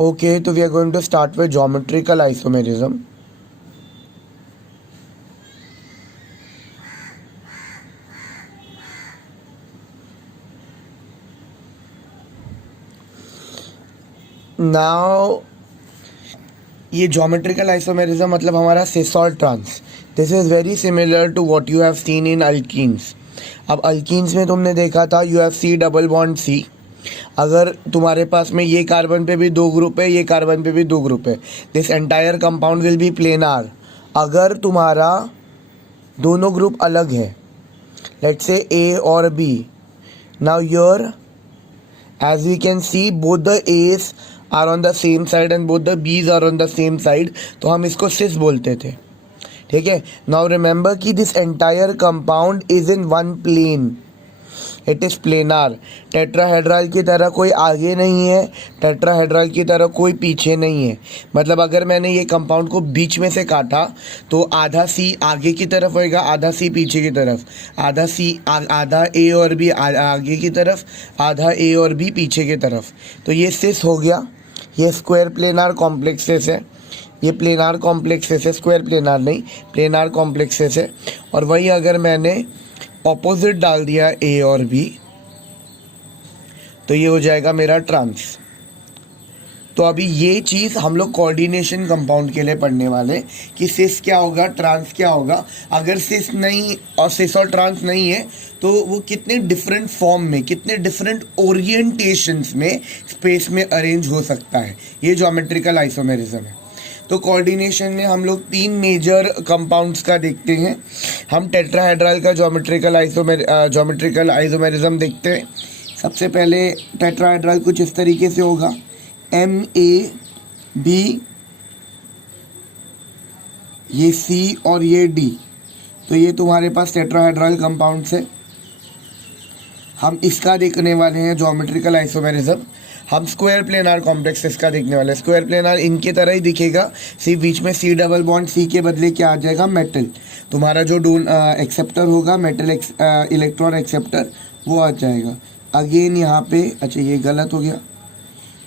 Okay, so we are going to start with geometrical isomerism. Now, ये geometrical isomerism मतलब हमारा cis और trans. This is very similar to what you have seen in alkenes. अब alkenes में तुमने देखा था you have C double bond C. अगर तुम्हारे पास में ये कार्बन पे भी दो ग्रुप है, ये कार्बन पे भी दो ग्रुप है, this entire compound will be planar. अगर तुम्हारा दोनों ग्रुप अलग है, लेट्स से ए और B, now your as we can see both the S are on the same side and both the Bs are on the same side, तो हम इसको cis बोलते थे. ठीक है. नाउ रिमेंबर कि this entire compound is in one plane, it is planar. Tetrahedral की तरह कोई आगे नहीं है, टेट्राहेड्रल की तरह कोई पीछे नहीं है. मतलब अगर मैंने ये कंपाउंड को बीच में से काटा तो आधा सी आगे की तरफ होएगा, आधा सी पीछे की तरफ, आधा सी आधा ए और बी आगे की तरफ, आधा ए और बी पीछे की तरफ. तो ये सिस हो गया. ये स्क्वायर प्लेनार कॉम्प्लेक्सेस है. ये प्लेनार कॉम्प्लेक्सेस है, स्क्वायर प्लेनार नहीं, प्लेनार कॉम्प्लेक्सेस है. और वही अगर मैंने ऑपोजिट डाल दिया ए और बी तो ये हो जाएगा मेरा ट्रांस. तो अभी ये चीज़ हम लोग कोऑर्डिनेशन कंपाउंड के लिए पढ़ने वाले कि सिस क्या होगा, ट्रांस क्या होगा. अगर सिस नहीं और सिस और ट्रांस नहीं है तो वो कितने डिफरेंट फॉर्म में, कितने डिफरेंट ओरिएंटेशंस में स्पेस में अरेंज हो सकता है. ये ज्योमेट्रिकल आइसोमेरिज्म है. तो कोऑर्डिनेशन में हम लोग तीन मेजर कंपाउंड्स का देखते हैं. हम टेट्राहेड्रल का ज्योमेट्रिकल आइसोमेरिज्म देखते हैं. सबसे पहले टेट्राहेड्रल कुछ इस तरीके से होगा, MAB, ये C और ये D. तो ये तुम्हारे पास टेट्राहेड्रल कंपाउंड्स है. हम इसका देखने वाले हैं ज्योमेट्रिकल आइसोमेरिज्म. हम स्क्वायर प्लेनार कॉम्प्लेक्सेस का देखने वाले हैं. स्क्वायर प्लेनार इनकी तरह ही दिखेगा, सिर्फ बीच में C डबल बॉन्ड C के बदले क्या आ जाएगा, मेटल. तुम्हारा जो एक्सेप्टर होगा, मेटल इलेक्ट्रॉन एक्सेप्टर, वो आ जाएगा. अगेन यहाँ पे, अच्छा ये गलत हो गया,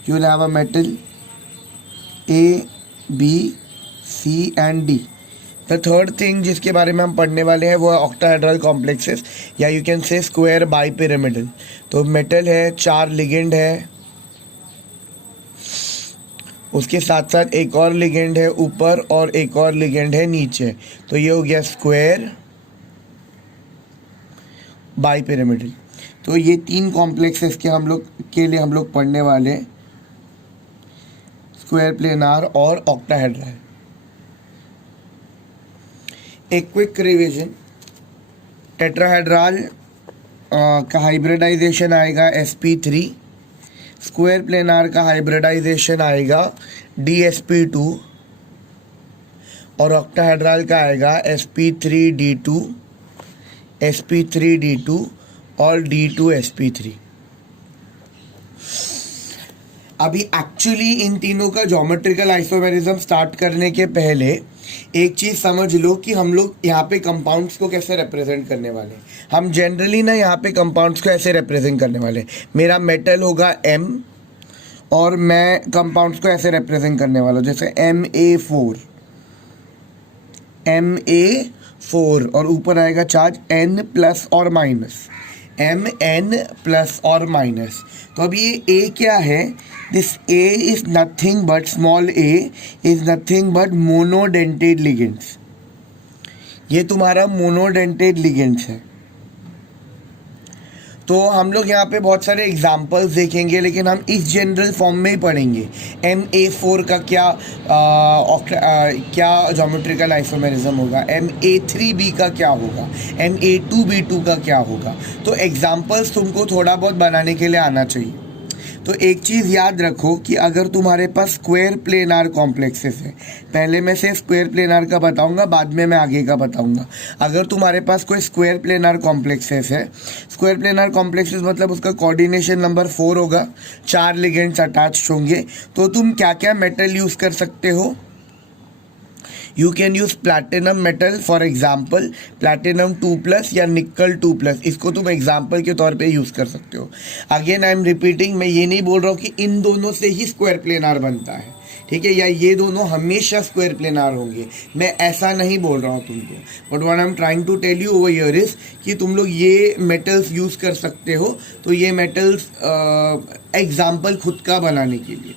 you will have a metal A, B, C and D. The third thing जिसके बारे में हम पढ़ने वाले हैं वो है ऑक्टाहेड्रल कॉम्प्लेक्सेस, या you can say square bi pyramidal. तो मेटल है, 4 लिगेंड है, उसके साथ साथ एक और लिगेंड है ऊपर और एक और लिगेंड है नीचे. तो ये हो गया स्क्वायर बाई पिरामिडल. तो ये तीन कॉम्प्लेक्सेस के लिए हम लोग पढ़ने वाले हैं, स्क्वायर प्लेनार और ऑक्टाहेड्रल. एक क्विक रिवीजन. टेट्राहेड्रल का हाइब्रिडाइजेशन आएगा sp3, स्क्वायर प्लेनार का हाइब्रिडाइजेशन आएगा DsP2 और ऑक्टाहेड्रल का आएगा sp3d2, sp3d2 और d2sp3. अभी एक्चुअली इन तीनों का ज्योमेट्रिकल आइसोमेरिज्म स्टार्ट करने के पहले एक चीज़ समझ लो कि हम लोग यहाँ पे कंपाउंड्स को कैसे रिप्रेजेंट करने वाले हैं. हम जनरली ना यहाँ पे कंपाउंड्स को ऐसे रिप्रेजेंट करने वाले हैं. मेरा मेटल होगा M और मैं कंपाउंड्स को ऐसे रिप्रेजेंट करने वाला हूँ, जैसे Ma4 और ऊपर आएगा चार्ज N प्लस और माइनस, Mn प्लस और माइनस. तो अब ये A क्या है, this A is nothing but, small a is nothing but monodentate ligands. ये तुम्हारा मोनोडेंटेड लिगेंड्स है. तो हम लोग यहाँ पे बहुत सारे एग्जाम्पल्स देखेंगे, लेकिन हम इस जनरल फॉर्म में ही पढ़ेंगे. Ma4 का क्या ज्योमेट्रिकल आइसोमेरिज्म होगा, Ma3b का क्या होगा, Ma2b2 का क्या होगा. तो एग्जाम्पल्स तुमको थोड़ा बहुत बनाने के लिए आना चाहिए. तो एक चीज़ याद रखो कि अगर तुम्हारे पास स्क्वायर प्लेनार कॉम्प्लेक्सेस है, पहले मैं सिर्फ स्क्वायर प्लेनार का बताऊंगा, बाद में मैं आगे का बताऊंगा. अगर तुम्हारे पास कोई स्क्वायर प्लेनार कॉम्प्लेक्सेस है, स्क्वायर प्लेनार कॉम्प्लेक्सेस मतलब उसका कोऑर्डिनेशन नंबर 4 होगा, 4 लिगेंड्स अटैच होंगे. तो तुम क्या क्या मेटल यूज़ कर सकते हो, you can use platinum metal, for example platinum 2+ या निकल 2+, इसको तुम एग्जाम्पल के तौर पे यूज कर सकते हो। अगेन आई एम रिपीटिंग, मैं ये नहीं बोल रहा हूँ कि इन दोनों से ही स्क्वायर प्लेनार बनता है, ठीक है, या ये दोनों हमेशा स्क्वायर प्लेनार होंगे, मैं ऐसा नहीं बोल रहा हूँ तुमको। But what I am trying to tell you over here is कि तुम लोग ये मेटल्स यूज कर सकते हो, तो ये मेटल्स एग्जाम्पल खुद का बनाने के लिए।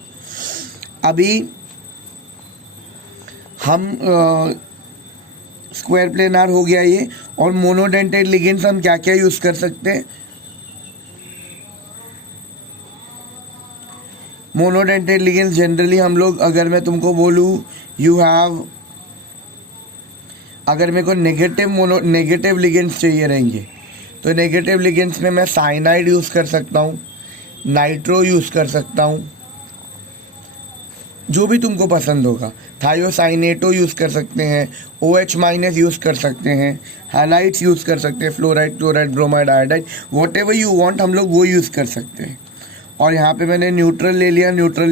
अभी हम स्क्वायर प्लेनार हो गया ये, और मोनोडेंटेड लिगेंड्स हम क्या क्या यूज कर सकते हैं। मोनोडेंटेड लिगेंड्स जनरली हम लोग, अगर मैं तुमको बोलूँ यू हैव, अगर मेरे को नेगेटिव लिगेंड्स चाहिए रहेंगे, तो नेगेटिव लिगेंड्स में मैं साइनाइड यूज़ कर सकता हूँ, नाइट्रो यूज़ कर सकता हूँ, जो भी तुमको पसंद होगा, थायोसाइनेटो यूज़ कर सकते हैं, OH- यूज़ कर सकते हैं, हैलाइड्स यूज़ कर सकते हैं, fluoride, chloride, bromide, iodide, what ever you want हम लोग वो यूज़ कर सकते हैं। और यहाँ पे मैंने न्यूट्रल ले लिया, न्यूट्रल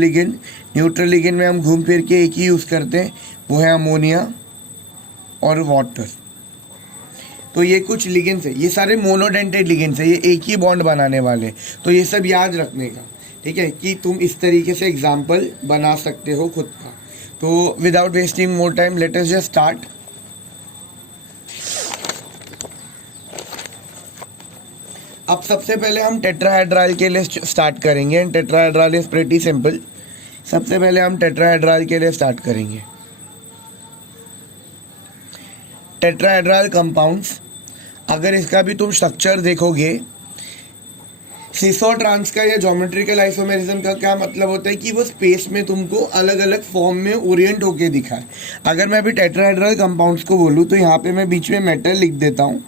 लिगेंड में हम घूम फिर के एक ही यूज़ करते हैं, वो है अमोनिया और वाटर। तो ये कुछ लिगेंड्स है, ये सारे मोनोडेंटेड लिगेंड्स है, ये एक ही बॉन्ड बनाने वाले, तो ये सब याद रखने का, ठीक है, कि तुम इस तरीके से एग्जाम्पल बना सकते हो खुद का। तो without wasting more time, let us just start. अब सबसे पहले हम टेट्राहेड्रल के लिए स्टार्ट करेंगे, and tetrahedral is pretty simple. सबसे पहले हम टेट्राहेड्रल के लिए स्टार्ट करेंगे। टेट्राहेड्रल कंपाउंड्स, अगर इसका भी तुम स्ट्रक्चर देखोगे, सीसॉ ट्रांस का या ज्योमेट्रिकल आइसोमेरिज्म का क्या मतलब होता है कि वो स्पेस में तुमको अलग अलग फॉर्म में ओरिएंट होके दिखाए। अगर मैं अभी टेट्राहेड्रल कंपाउंड्स को बोलूँ तो यहाँ पे मैं बीच में मेटल लिख देता हूँ,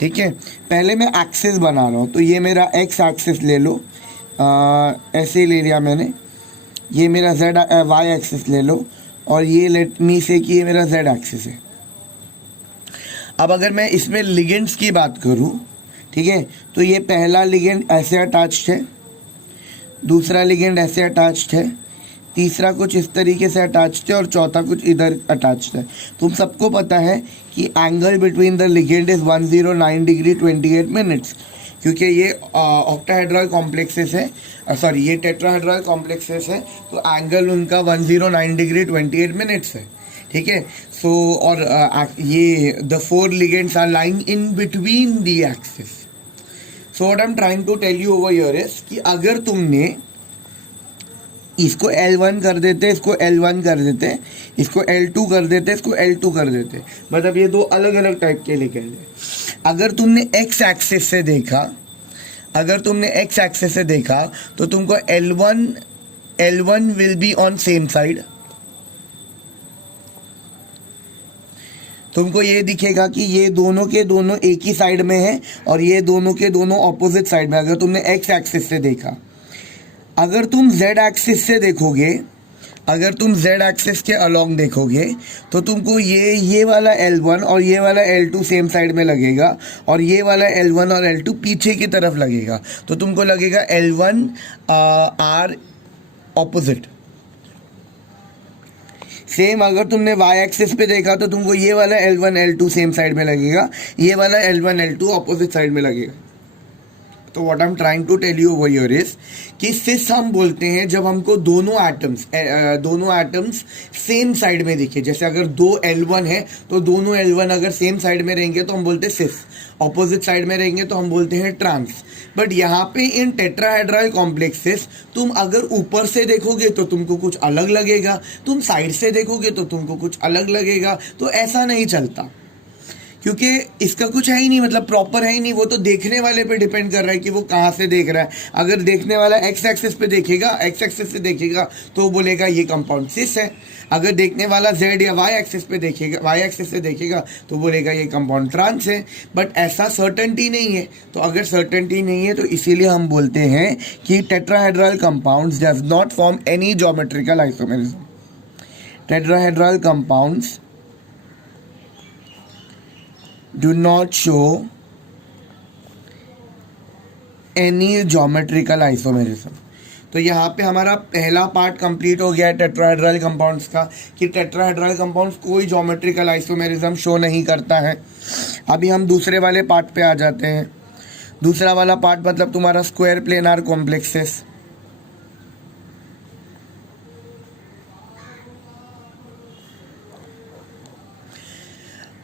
ठीक है। पहले मैं एक्सिस बना रहा हूँ, तो ये मेरा एक्स एक्सिस ले लो, ऐसे ले लिया मैंने, ये मेरा जेड वाई एक्सिस ले लो, और ये लेट मी से कि ये मेरा जेड एक्सिस है। अब अगर मैं इसमें लिगेंड्स की बात करूँ, ठीक है, तो ये पहला लिगेंड ऐसे अटैच्ड है, दूसरा लिगेंड ऐसे अटैच्ड है, तीसरा कुछ इस तरीके से अटैच्ड है, और चौथा कुछ इधर अटैच्ड है। तुम सबको पता है कि angle between the ligand is 109 degree 28 minutes, क्योंकि ये ऑक्टाहेड्रल कॉम्प्लेक्सेस है, सॉरी ये टेट्राहेड्रल कॉम्प्लेक्सेस है, तो एंगल उनका 109 डिग्री 28 मिनट्स है, ठीक है। सो और ये the 4 ligands are lying in between the axis. So what I am trying to tell you over here is कि अगर तुमने इसको L1 कर देते, इसको L1 कर देते, इसको L2 कर देते, इसको L2 कर देते, मतलब ये दो अलग अलग टाइप के लिगेंड है। अगर तुमने एक्स एक्सिस से देखा, तो तुमको L1 will be on same side, तुमको ये दिखेगा कि ये दोनों के दोनों एक ही साइड में है, और ये दोनों के दोनों ऑपोजिट साइड में, अगर तुमने एक्स एक्सिस से देखा। अगर तुम जेड एक्सिस से देखोगे, अगर तुम जेड एक्सिस के अलोंग देखोगे, तो तुमको ये वाला L1 और ये वाला L2 सेम साइड में लगेगा, और ये वाला L1 और L2 पीछे की तरफ लगेगा, तो तुमको लगेगा L1 आर ऑपोजिट। सेम अगर तुमने y एक्सिस पे देखा, तो तुमको ये वाला L1 L2 सेम साइड में लगेगा, ये वाला L1 L2 ऑपोजिट साइड में लगेगा। तो what I am trying to tell you over here is कि सिस हम बोलते हैं जब हमको दोनों एटम्स सेम साइड में दिखे। जैसे अगर दो L1 है, तो दोनों L1 अगर सेम साइड में रहेंगे तो हम बोलते हैं सिस, ऑपोजिट साइड में रहेंगे तो हम बोलते हैं ट्रांस। बट यहाँ पे इन टेट्राहेड्रल कॉम्प्लेक्सेस तुम अगर ऊपर से देखोगे तो तुमको कुछ अलग लगेगा, तुम साइड से देखोगे तो तुमको कुछ अलग लगेगा। तो ऐसा नहीं चलता, क्योंकि इसका कुछ है ही नहीं, मतलब प्रॉपर है ही नहीं, वो तो देखने वाले पे डिपेंड कर रहा है कि वो कहाँ से देख रहा है। अगर देखने वाला एक्स एक्सिस पे देखेगा, एक्स एक्सिस से देखेगा, तो बोलेगा ये कंपाउंड सिस है। अगर देखने वाला जेड या वाई एक्सिस पे देखेगा, वाई एक्सिस से देखेगा, तो बोलेगा ये कंपाउंड ट्रांस है। बट ऐसा सर्टेनिटी नहीं है। तो अगर सर्टेनिटी नहीं है, तो इसीलिए हम बोलते हैं कि tetrahedral compounds does not form any geometrical isomerism. Tetrahedral compounds do not show any geometrical isomerism। तो यहाँ पे हमारा पहला पार्ट कंप्लीट हो गया है टेट्राहेड्रल कंपाउंड्स का, कि टेट्राहेड्रल कंपाउंड्स कोई ज्योमेट्रिकल आइसोमेरिज्म शो नहीं करता है। अभी हम दूसरे वाले पार्ट पे आ जाते हैं। दूसरा वाला पार्ट मतलब तुम्हारा स्क्वायर प्लेनार कॉम्प्लेक्सेस।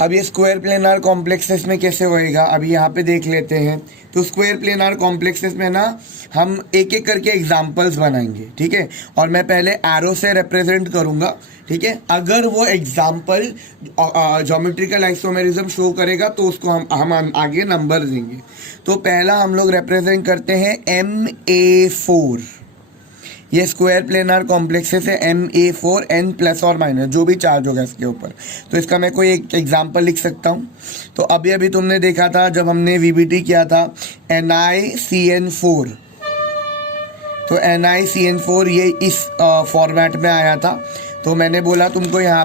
अब ये स्क्वायर प्लेनार कॉम्प्लेक्सेस में कैसे होएगा, अभी यहाँ पे देख लेते हैं। तो स्क्वायर प्लेनार कॉम्प्लेक्सेस में ना हम एक एक करके एग्जांपल्स बनाएंगे, ठीक है। और मैं पहले एरो से रिप्रेजेंट करूँगा, ठीक है। अगर वो एग्जांपल ज्योमेट्रिकल आइसोमेरिज्म शो करेगा तो उसको हम आगे नंबर देंगे। तो पहला हम लोग रिप्रेजेंट करते हैं MA4। ये स्क्वायर प्लेनार कॉम्प्लेक्सेस है MA4 N प्लस और माइनस जो भी चार्ज होगा इसके ऊपर। तो इसका मैं कोई एक एग्जांपल लिख सकता हूँ। तो अभी अभी तुमने देखा था जब हमने VBT किया था NiCN4, तो NiCN4 ये इस फॉर्मेट में आया था। तो मैंने बोला तुमको यहाँ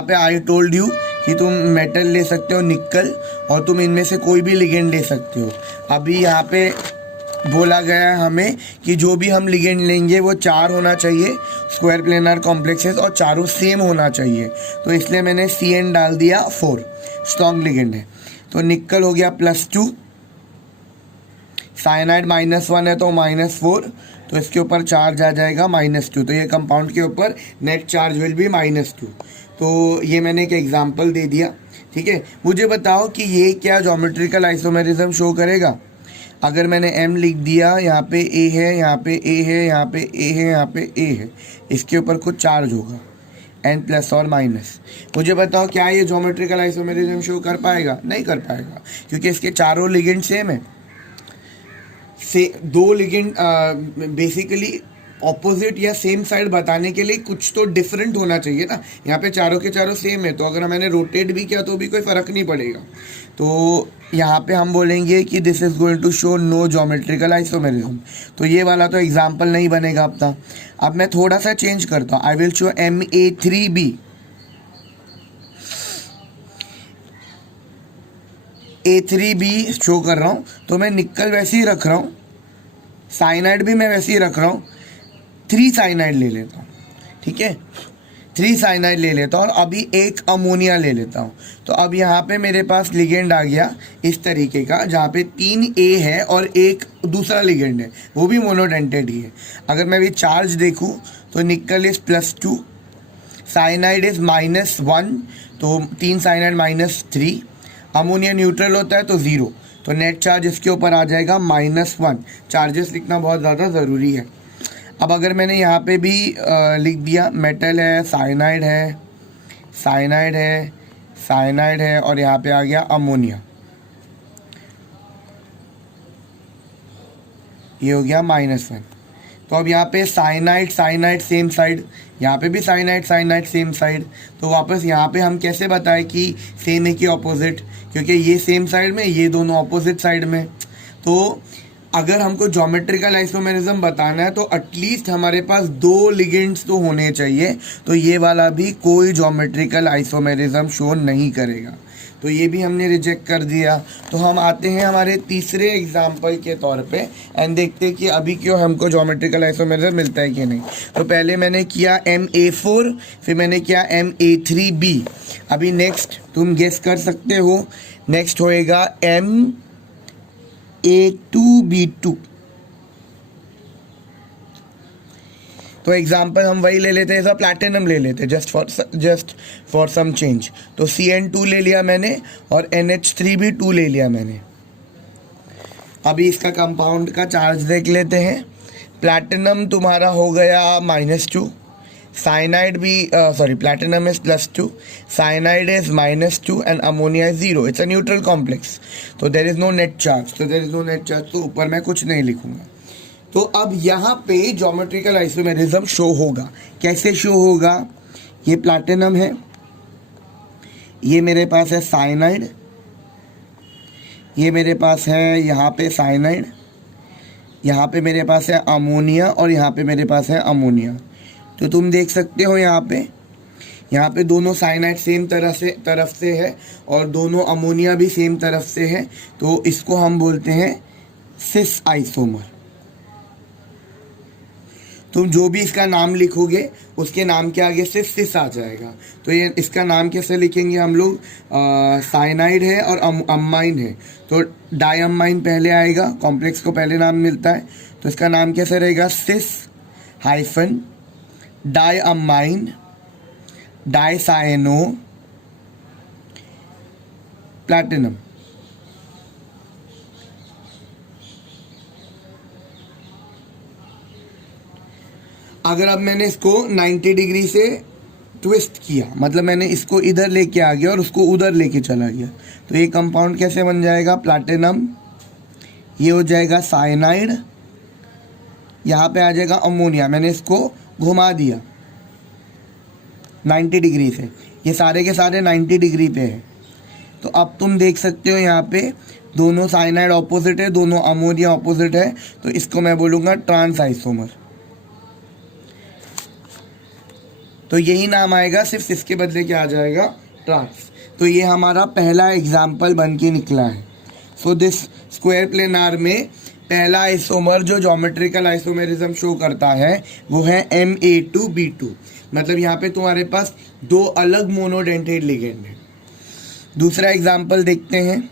पे आई टोल्ड यू कि तुम मेटल ले सकते हो, निकल, और तुम इनमें से कोई भी लिगेंड ले सकते हो। अभी यहाँ पे बोला गया है हमें कि जो भी हम लिगेंड लेंगे वो 4 होना चाहिए स्क्वायर प्लेनार कॉम्प्लेक्सेस, और चारों सेम होना चाहिए। तो इसलिए मैंने CN डाल दिया 4, स्ट्रॉन्ग लिगेंड है। तो निकल हो गया +2, साइनाइड -1 है तो -4, तो इसके ऊपर चार्ज आ जाएगा -2। तो ये कंपाउंड के ऊपर नेट चार्ज विल बी -2। तो ये मैंने एक एग्जांपल दे दिया, ठीक है। मुझे बताओ कि ये क्या ज्योमेट्रिकल आइसोमेरिज्म शो करेगा। अगर मैंने M लिख दिया, यहाँ पे A है, यहाँ पे A है, यहाँ पे A है, यहाँ पे A है, इसके ऊपर कुछ चार्ज होगा N प्लस और माइनस। मुझे बताओ क्या ये ज्योमेट्रिकल आइसोमेरिज्म शो कर पाएगा? नहीं कर पाएगा, क्योंकि इसके चारों लिगेंड सेम है। दो लिगेंड बेसिकली ऑपोजिट या सेम साइड बताने के लिए कुछ तो डिफरेंट होना चाहिए ना। यहाँ पे चारों के चारों सेम है, तो अगर मैंने रोटेट भी किया तो भी कोई फ़र्क नहीं पड़ेगा। तो यहाँ पे हम बोलेंगे कि this is going to show no geometrical isomerism. तो ये वाला तो एग्जाम्पल नहीं बनेगा अपना। अब मैं थोड़ा सा चेंज करता हूँ, I will show MA3B। A3B show कर रहा हूँ, तो मैं निकल वैसे ही रख रहा हूँ, साइनाइड भी मैं वैसे ही रख रहा हूँ। 3 साइनाइड ले लेता हूँ, ठीक है, 3 साइनाइड ले लेता हूँ, और अभी एक अमोनिया ले लेता हूँ। तो अब यहाँ पे मेरे पास लिगेंड आ गया इस तरीके का, जहाँ पे 3 A है और एक दूसरा लिगेंड है, वो भी मोनोडेंटेड ही है। अगर मैं भी चार्ज देखूँ तो निकल इज +2, साइनाइड इज -1, तो 3 साइनाइड -3, अमोनिया न्यूट्रल होता है तो 0, तो नेट चार्ज इसके ऊपर आ जाएगा -1। चार्जेस लिखना बहुत ज़्यादा ज़रूरी है। अब अगर मैंने यहाँ पे भी लिख दिया मेटल है, साइनाइड है, साइनाइड है, साइनाइड है, और यहाँ पे आ गया अमोनिया, ये हो गया -1। तो अब यहाँ पे साइनाइड साइनाइड सेम साइड, यहाँ पे भी साइनाइड साइनाइड सेम साइड। तो वापस यहाँ पे हम कैसे बताएं कि सेम है कि ऑपोजिट, क्योंकि ये सेम साइड में, ये दोनों ऑपोजिट साइड में। तो अगर हमको ज्योमेट्रिकल आइसोमेरिज्म बताना है तो एटलीस्ट हमारे पास 2 लिगेंड्स तो होने चाहिए। तो ये वाला भी कोई ज्योमेट्रिकल आइसोमेरिज्म शो नहीं करेगा, तो ये भी हमने रिजेक्ट कर दिया। तो हम आते हैं हमारे तीसरे एग्जाम्पल के तौर पे एंड देखते हैं कि अभी क्यों हमको ज्योमेट्रिकल आइसोमेरिज्म मिलता है कि नहीं। तो पहले मैंने किया MA4, फिर मैंने किया MA3B। अभी नेक्स्ट तुम गेस कर सकते हो, नेक्स्ट होएगा MA2B2। तो एग्जाम्पल हम वही ले लेते हैं, ऐसा प्लैटिनम ले लेते हैं जस्ट फॉर सम चेंज। तो CN2 ले लिया मैंने और NH3 भी 2 ले लिया मैंने। अभी इसका कंपाउंड का चार्ज देख लेते हैं। प्लैटिनम तुम्हारा हो गया -2, साइनाइड भी platinum is +2, cyanide is -2 and ammonia is 0। It's a neutral complex, तो there is no net charge, तो ऊपर मैं कुछ नहीं लिखूंगा। तो अब यहाँ पे ज्योमेट्रिकल आइसोमेरिज्म शो होगा। कैसे शो होगा? ये प्लैटिनम है, ये मेरे पास है साइनाइड, ये मेरे पास है यहाँ पे साइनाइड, यहाँ पे मेरे पास है अमोनिया, और यहाँ पे मेरे पास है अमोनिया। तो तुम देख सकते हो यहाँ पे दोनों साइनाइड सेम तरफ से है और दोनों अमोनिया भी सेम तरफ से है। तो इसको हम बोलते हैं सिस आइसोमर। तुम जो भी इसका नाम लिखोगे उसके नाम के आगे से सिस आ जाएगा। तो ये इसका नाम कैसे लिखेंगे हम लोग, साइनाइड है और अम्माइन है, तो डाइअम्माइन पहले आएगा, कॉम्प्लेक्स को पहले नाम मिलता है, तो इसका नाम कैसे रहेगा, सिस हाइफन डाइअम्माइन डाइसायनो प्लैटिनम। अगर अब मैंने इसको 90 डिग्री से ट्विस्ट किया, मतलब मैंने इसको इधर लेके आ गया और उसको उधर लेके चला गया, तो ये कंपाउंड कैसे बन जाएगा, प्लैटिनम, ये हो जाएगा साइनाइड, यहाँ पे आ जाएगा अमोनिया। मैंने इसको घुमा दिया 90 डिग्री से, ये सारे के सारे 90 डिग्री पे है। तो अब तुम देख सकते हो यहाँ पे दोनों साइनाइड ऑपोजिट है, दोनों अमोनिया ऑपोजिट है, तो इसको मैं बोलूँगा ट्रांस आइसोमर। तो यही नाम आएगा, सिर्फ इसके बदले क्या आ जाएगा, ट्रांस। तो ये हमारा पहला एग्जाम्पल बन के निकला है। सो दिस स्क्वायर प्लेनार में पहला आइसोमर जो ज्योमेट्रिकल आइसोमेरिज्म शो करता है वो है Ma2B2, मतलब यहाँ पे तुम्हारे पास दो अलग मोनोडेंटेड लिगेंड है। दूसरा एग्जाम्पल देखते हैं,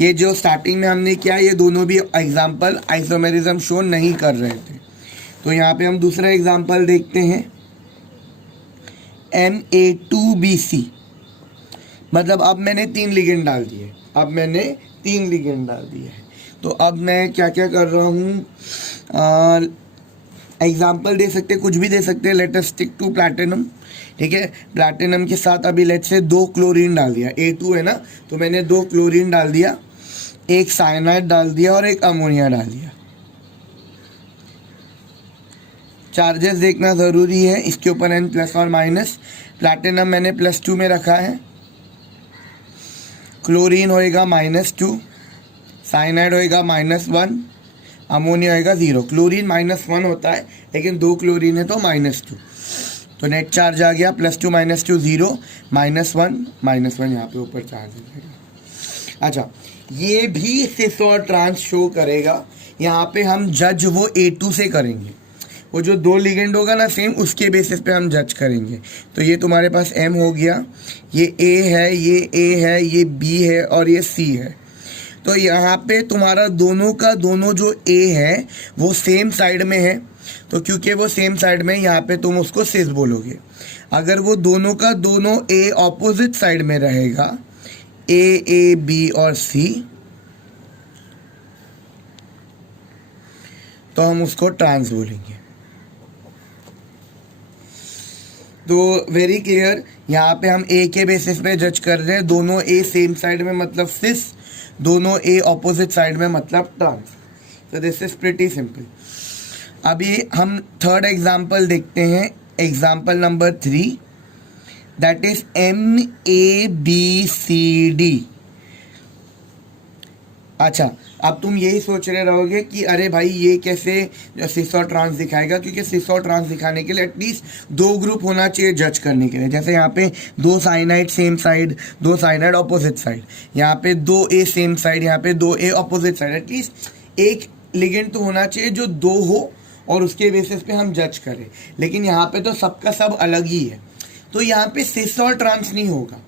ये जो स्टार्टिंग में हमने किया ये दोनों भी एग्जाम्पल आइसोमेरिज्म शो नहीं कर रहे थे। तो यहाँ पे हम दूसरा एग्जाम्पल देखते हैं, Na2BC, मतलब अब मैंने 3 लिगेंड डाल दिए, तो अब मैं क्या क्या कर रहा हूँ, एग्जाम्पल दे सकते, कुछ भी दे सकते हैं, let us stick to platinum. ठीक है, प्लैटिनम के साथ अभी लेट से 2 क्लोरीन डाल दिया, A2 है ना, तो मैंने 2 क्लोरीन डाल दिया, एक साइनाइड डाल दिया और एक अमोनिया डाल दिया। चार्जेस देखना ज़रूरी है, इसके ऊपर n प्लस और माइनस। प्लैटिनम मैंने +2 में रखा है, क्लोरीन होएगा -2, साइनाइड होएगा -1, अमोनिया होएगा 0। क्लोरीन -1 होता है, लेकिन 2 क्लोरीन है तो -2, तो नेट चार्ज आ गया +2 -2 0, -1 यहाँ पे ऊपर चार्ज हो जाएगा। अच्छा, ये भी सिस और ट्रांस शो करेगा। यहाँ पे हम जज वो A2 से करेंगे, वो जो 2 लिगेंड होगा ना सेम, उसके बेसिस पे हम जज करेंगे। तो ये तुम्हारे पास M हो गया, ये A है, ये B है और ये C है। तो यहाँ पे तुम्हारा दोनों का दोनों जो A है वो सेम साइड में है, तो क्योंकि वो सेम साइड में, यहाँ पे तुम उसको सिस बोलोगे। अगर वो दोनों का दोनों A ऑपोजिट साइड में रहेगा, A, B और C, तो हम उसको ट्रांस बोलेंगे। तो वेरी क्लियर, यहाँ पे हम A के बेसिस पे जज कर रहे हैं, दोनों A सेम साइड में मतलब सिस, दोनों A ऑपोजिट साइड में मतलब ट्रांस। तो दिस इज प्रिटी सिंपल। अभी हम थर्ड एग्जाम्पल देखते हैं, example number 3, that is MABCD। अच्छा, अब तुम यही सोच रहे रहोगे कि अरे भाई ये कैसे सिस और ट्रांस दिखाएगा, क्योंकि सिस और ट्रांस दिखाने के लिए एटलीस्ट 2 ग्रुप होना चाहिए जज करने के लिए। जैसे यहाँ पे 2 cyanide same side, 2 cyanide opposite side, यहाँ पे 2 A सेम साइड, यहाँ पे 2 A ऑपोजिट साइड, एटलीस्ट एक लिगेंड तो होना चाहिए जो 2 हो और उसके बेसिस पे हम जज करें। लेकिन यहाँ पे तो सबका सब अलग ही है, तो यहाँ पे सिस और ट्रांस नहीं होगा,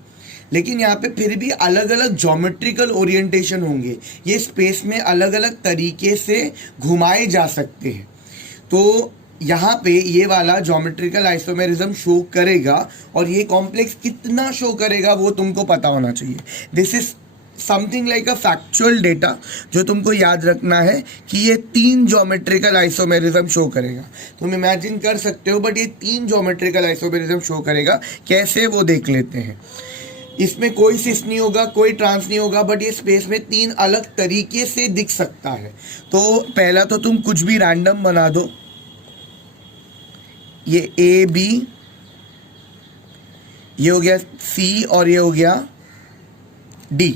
लेकिन यहाँ पे फिर भी अलग अलग ज्योमेट्रिकल ओरिएंटेशन होंगे, ये स्पेस में अलग अलग तरीके से घुमाए जा सकते हैं। तो यहाँ पे ये वाला ज्योमेट्रिकल आइसोमेरिज्म शो करेगा, और ये कॉम्प्लेक्स कितना शो करेगा वो तुमको पता होना चाहिए। This is something like a factual data जो तुमको याद रखना है कि ये 3 ज्योमेट्रिकल आइसोमेरिज्म शो करेगा। तुम इमेजिन कर सकते हो, बट ये 3 ज्योमेट्रिकल आइसोमेरिज्म शो करेगा, कैसे वो देख लेते हैं। इसमें कोई सिस नहीं होगा, कोई ट्रांस नहीं होगा, बट ये स्पेस में 3 अलग तरीके से दिख सकता है। तो पहला तो तुम कुछ भी रैंडम बना दो, ये AB, ये हो गया C और ये हो गया D।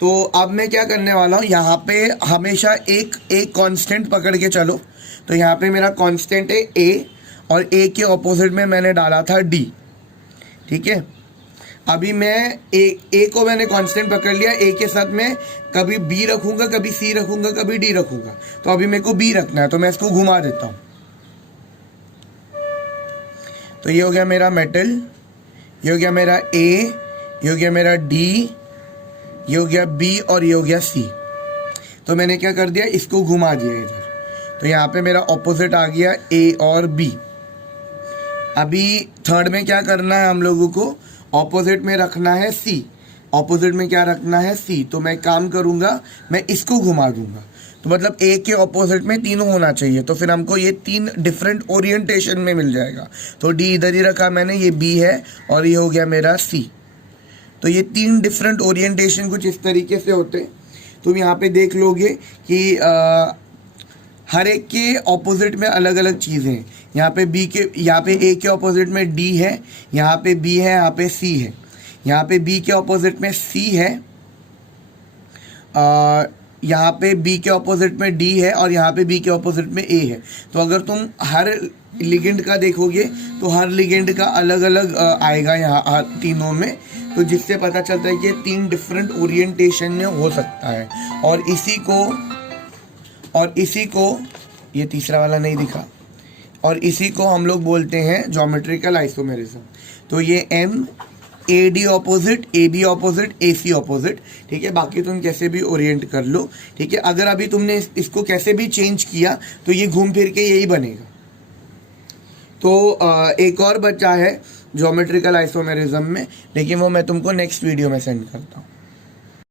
तो अब मैं क्या करने वाला हूँ, यहाँ पे हमेशा एक कांस्टेंट पकड़ के चलो। तो यहाँ पे मेरा कांस्टेंट है A, और A के ऑपोजिट में मैंने डाला था D। ठीक है, अभी मैं ए को मैंने कांस्टेंट पकड़ लिया, ए के साथ मैं कभी बी रखूंगा, कभी सी रखूंगा, कभी डी रखूंगा। तो अभी मेरे को बी रखना है, तो मैं इसको घुमा देता हूं। तो ये हो गया मेरा मेटल, ये हो गया मेरा ए, ये हो गया मेरा डी, ये हो गया बी और ये हो गया सी। तो मैंने क्या कर दिया, इसको घुमा दिया इधर। तो यहाँ पे मेरा ऑपोजिट आ गया ए और बी। अभी थर्ड में क्या करना है हम लोगों को, ऑपोजिट में रखना है सी। ऑपोजिट में क्या रखना है, सी। तो मैं काम करूँगा, मैं इसको घुमा दूंगा। तो मतलब ए के ऑपोजिट में तीनों होना चाहिए। तो फिर हमको ये तीन डिफरेंट ओरिएंटेशन में मिल जाएगा। तो डी इधर ही रखा मैंने, ये बी है और ये हो गया मेरा सी। तो ये तीन डिफरेंट ओरिएंटेशन कुछ इस तरीके से होते हैं। तुम यहाँ पे देख लोगे कि हर एक के ऑपोजिट में अलग अलग चीज़ें हैं। यहाँ पे ए के ऑपोजिट में डी है, यहाँ पे बी है, यहाँ पे सी है। यहाँ पे बी के ऑपोजिट में सी है, यहाँ पे बी के ऑपोजिट में डी है और यहाँ पे बी के ऑपोजिट में ए है। तो अगर तुम हर लिगेंड का देखोगे तो हर लिगेंड का अलग अलग आएगा यहाँ तीनों में। तो जिससे पता चलता है कि तीन डिफरेंट ओरिएंटेशन में हो सकता है। और इसी को ये तीसरा वाला नहीं दिखा, और इसी को हम लोग बोलते हैं ज्योमेट्रिकल आइसोमेरिज्म। तो ये M A D opposite, A B opposite, A C opposite, ठीक है। बाकी तुम कैसे भी ओरिएंट कर लो, ठीक है। अगर अभी तुमने इसको कैसे भी चेंज किया तो ये घूम फिर के यही बनेगा। तो एक और बचा है ज्योमेट्रिकल आइसोमेरिज्म में, लेकिन वो मैं तुमको नेक्स्ट वीडियो में सेंड करता हूँ।